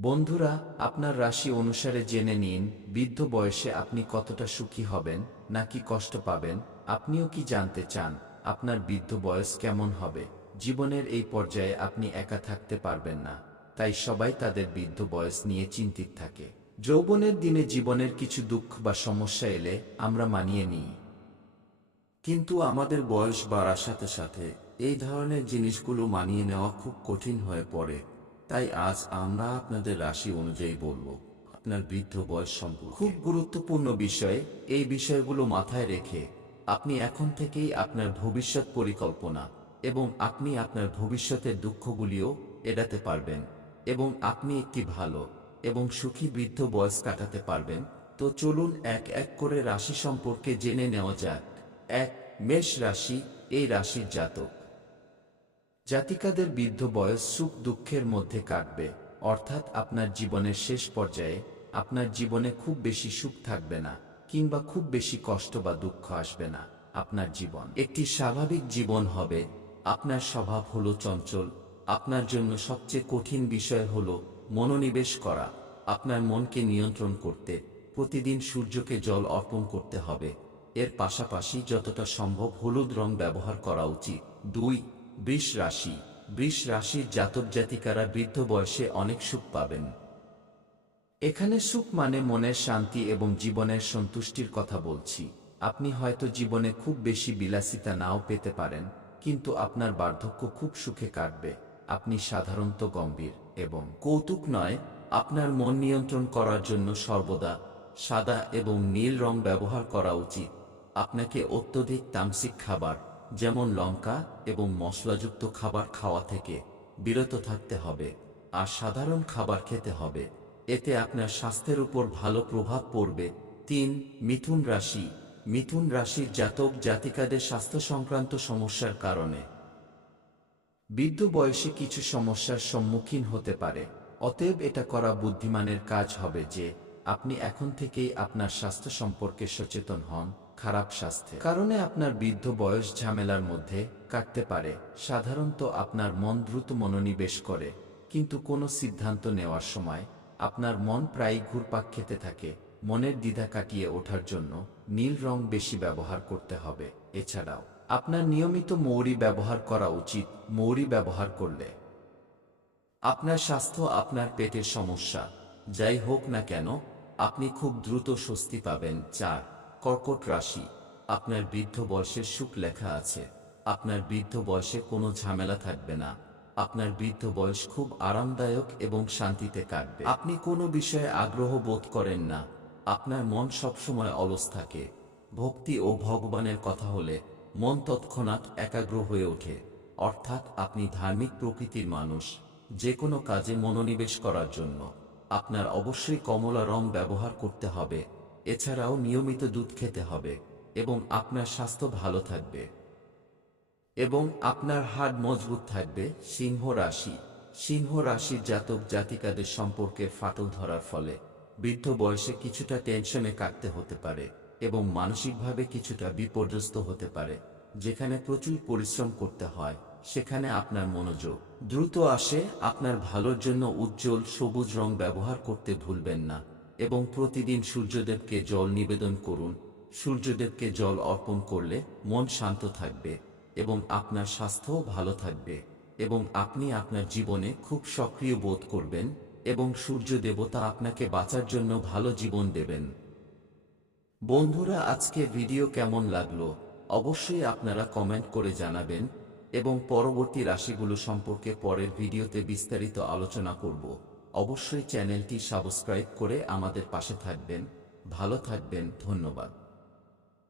বন্ধুরা, আপনার রাশি অনুসারে জেনে নিন বৃদ্ধ বয়সে আপনি কতটা সুখী হবেন নাকি কষ্ট পাবেন। আপনিও কি জানতে চান আপনার বৃদ্ধ বয়স কেমন হবে? জীবনের এই পর্যায়ে আপনি একা থাকতে পারবেন না, তাই সবাই তাদের বৃদ্ধ বয়স নিয়ে চিন্তিত থাকে। যৌবনের দিনে জীবনের কিছু দুঃখ বা সমস্যা এলে আমরা মানিয়ে নিই, কিন্তু আমাদের বয়স বাড়ার সাথে সাথে এই ধরনের জিনিসগুলো মানিয়ে নেওয়া খুব কঠিন হয়ে পড়ে। তাই আজ আমরা আপনাদের রাশি অনুযায়ী বলবো আপনার বৃদ্ধ বয়স সম্পর্কে। খুব গুরুত্বপূর্ণ বিষয়। এই বিষয়গুলো মাথায় রেখে আপনি এখন থেকেই আপনার ভবিষ্যৎ পরিকল্পনা এবং আপনি আপনার ভবিষ্যতের দুঃখগুলিও এড়াতে পারবেন এবং আপনি একটি ভালো এবং সুখী বৃদ্ধ বয়স কাটাতে পারবেন। তো চলুন এক এক করে রাশি সম্পর্কে জেনে নেওয়া যাক। এক, মেষ রাশি। এই রাশির জাতক জাতিকাদের বৃদ্ধ বয়স সুখ দুঃখের মধ্যে কাটবে, অর্থাৎ আপনার জীবনের শেষ পর্যায়ে আপনার জীবনে খুব বেশি সুখ থাকবে না কিংবা খুব বেশি কষ্ট বা দুঃখ আসবে না। আপনার জীবন একটি স্বাভাবিক জীবন হবে। আপনার স্বভাব হলো চঞ্চল। আপনার জন্য সবচেয়ে কঠিন বিষয় হলো মনোনিবেশ করা। আপনার মনকে নিয়ন্ত্রণ করতে প্রতিদিন সূর্যকে জল অর্পণ করতে হবে। এর পাশাপাশি যতটা সম্ভব হলুদ রং ব্যবহার করা উচিত। দুই, বৃষ রাশি। বৃষ রাশির জাতক জাতিকারা বৃদ্ধ বয়সে অনেক সুখ পাবেন। এখানে সুখ মানে মনের শান্তি এবং জীবনের সন্তুষ্টির কথা বলছি। আপনি হয়তো জীবনে খুব বেশি বিলাসিতা নাও পেতে পারেন, কিন্তু আপনার বার্ধক্য খুব সুখে কাটবে। আপনি সাধারণত গম্ভীর এবং কৌতুক নয়। আপনার মন নিয়ন্ত্রণ করার জন্য সর্বদা সাদা এবং নীল রং ব্যবহার করা উচিত। আপনাকে অত্যধিক তামসিক খাবার যেমন লঙ্কা এবং মশলাযুক্ত খাবার খাওয়া থেকে বিরত থাকতে হবে, আর সাধারণ খাবার খেতে হবে। এতে আপনার স্বাস্থ্যের উপর ভালো প্রভাব পড়বে। তিন, মিথুন রাশি। মিথুন রাশির জাতক জাতিকাদের স্বাস্থ্য সংক্রান্ত সমস্যার কারণে বৃদ্ধ বয়সে কিছু সমস্যার সম্মুখীন হতে পারে। অতএব এটা করা বুদ্ধিমানের কাজ হবে যে আপনি এখন থেকেই আপনার স্বাস্থ্য সম্পর্কে সচেতন হন। খারাপ স্বাস্থ্যের কারণে আপনার বৃদ্ধ বয়স ঝামেলার মধ্যে কাটতে পারে। সাধারণত আপনার মন দ্রুত মনোনিবেশ করে, কিন্তু কোনো সিদ্ধান্ত নেওয়ার সময় আপনার মন প্রায়ই ঘুরপাক খেতে থাকে। মনের দ্বিধা কাটিয়ে ওঠার জন্য নীল রং বেশি ব্যবহার করতে হবে। এছাড়াও আপনার নিয়মিত মৌরি ব্যবহার করা উচিত। মৌরি ব্যবহার করলে আপনার স্বাস্থ্য, আপনার পেটের সমস্যা যাই হোক না কেন, আপনি খুব দ্রুত স্বস্তি পাবেন। চার, কর্কট রাশি। আপনার বৃদ্ধ বয়সের সুখ লেখা আছে। আপনার বৃদ্ধ বয়সে কোনো ঝামেলা থাকবে না। আপনার বৃদ্ধ বয়স খুব আরামদায়ক এবং শান্তিতে কাটবে। আপনি কোনো বিষয়ে আগ্রহ বোধ করেন না। আপনার মন সবসময় অলস থাকে। ভক্তি ও ভগবানের কথা হলে মন তৎক্ষণাৎ একাগ্র হয়ে ওঠে। অর্থাৎ আপনি ধার্মিক প্রকৃতির মানুষ। যে কোনো কাজে মনোনিবেশ করার জন্য আপনার অবশ্যই কমলা রং ব্যবহার করতে হবে। এছাড়াও নিয়মিত দুধ খেতে হবে এবং আপনার স্বাস্থ্য ভালো থাকবে এবং আপনার হাড় মজবুত থাকবে। সিংহ রাশি। সিংহ রাশির জাতক জাতিকাদের সম্পর্কে ফাটল ধরার ফলে বৃদ্ধ বয়সে কিছুটা টেনশনে কাটতে হতে পারে এবং মানসিকভাবে কিছুটা বিপর্যস্ত হতে পারে। যেখানে প্রচুর পরিশ্রম করতে হয় সেখানে আপনার মনোযোগ দ্রুত আসে। আপনার ভালোর জন্য উজ্জ্বল সবুজ রং ব্যবহার করতে ভুলবেন না এবং প্রতিদিন সূর্যদেবকে জল নিবেদন করুন। সূর্যদেবকে জল অর্পণ করলে মন শান্ত থাকবে এবং আপনার স্বাস্থ্যও ভালো থাকবে এবং আপনি আপনার জীবনে খুব সক্রিয় বোধ করবেন এবং সূর্য দেবতা আপনাকে বাঁচার জন্য ভালো জীবন দেবেন। বন্ধুরা, আজকের ভিডিও কেমন লাগলো অবশ্যই আপনারা কমেন্ট করে জানাবেন এবং পরবর্তী রাশিগুলো সম্পর্কে পরের ভিডিওতে বিস্তারিত আলোচনা করব। অবশ্যই চ্যানেলটি সাবস্ক্রাইব করে আমাদের পাশে থাকবেন। ভালো থাকবেন। ধন্যবাদ।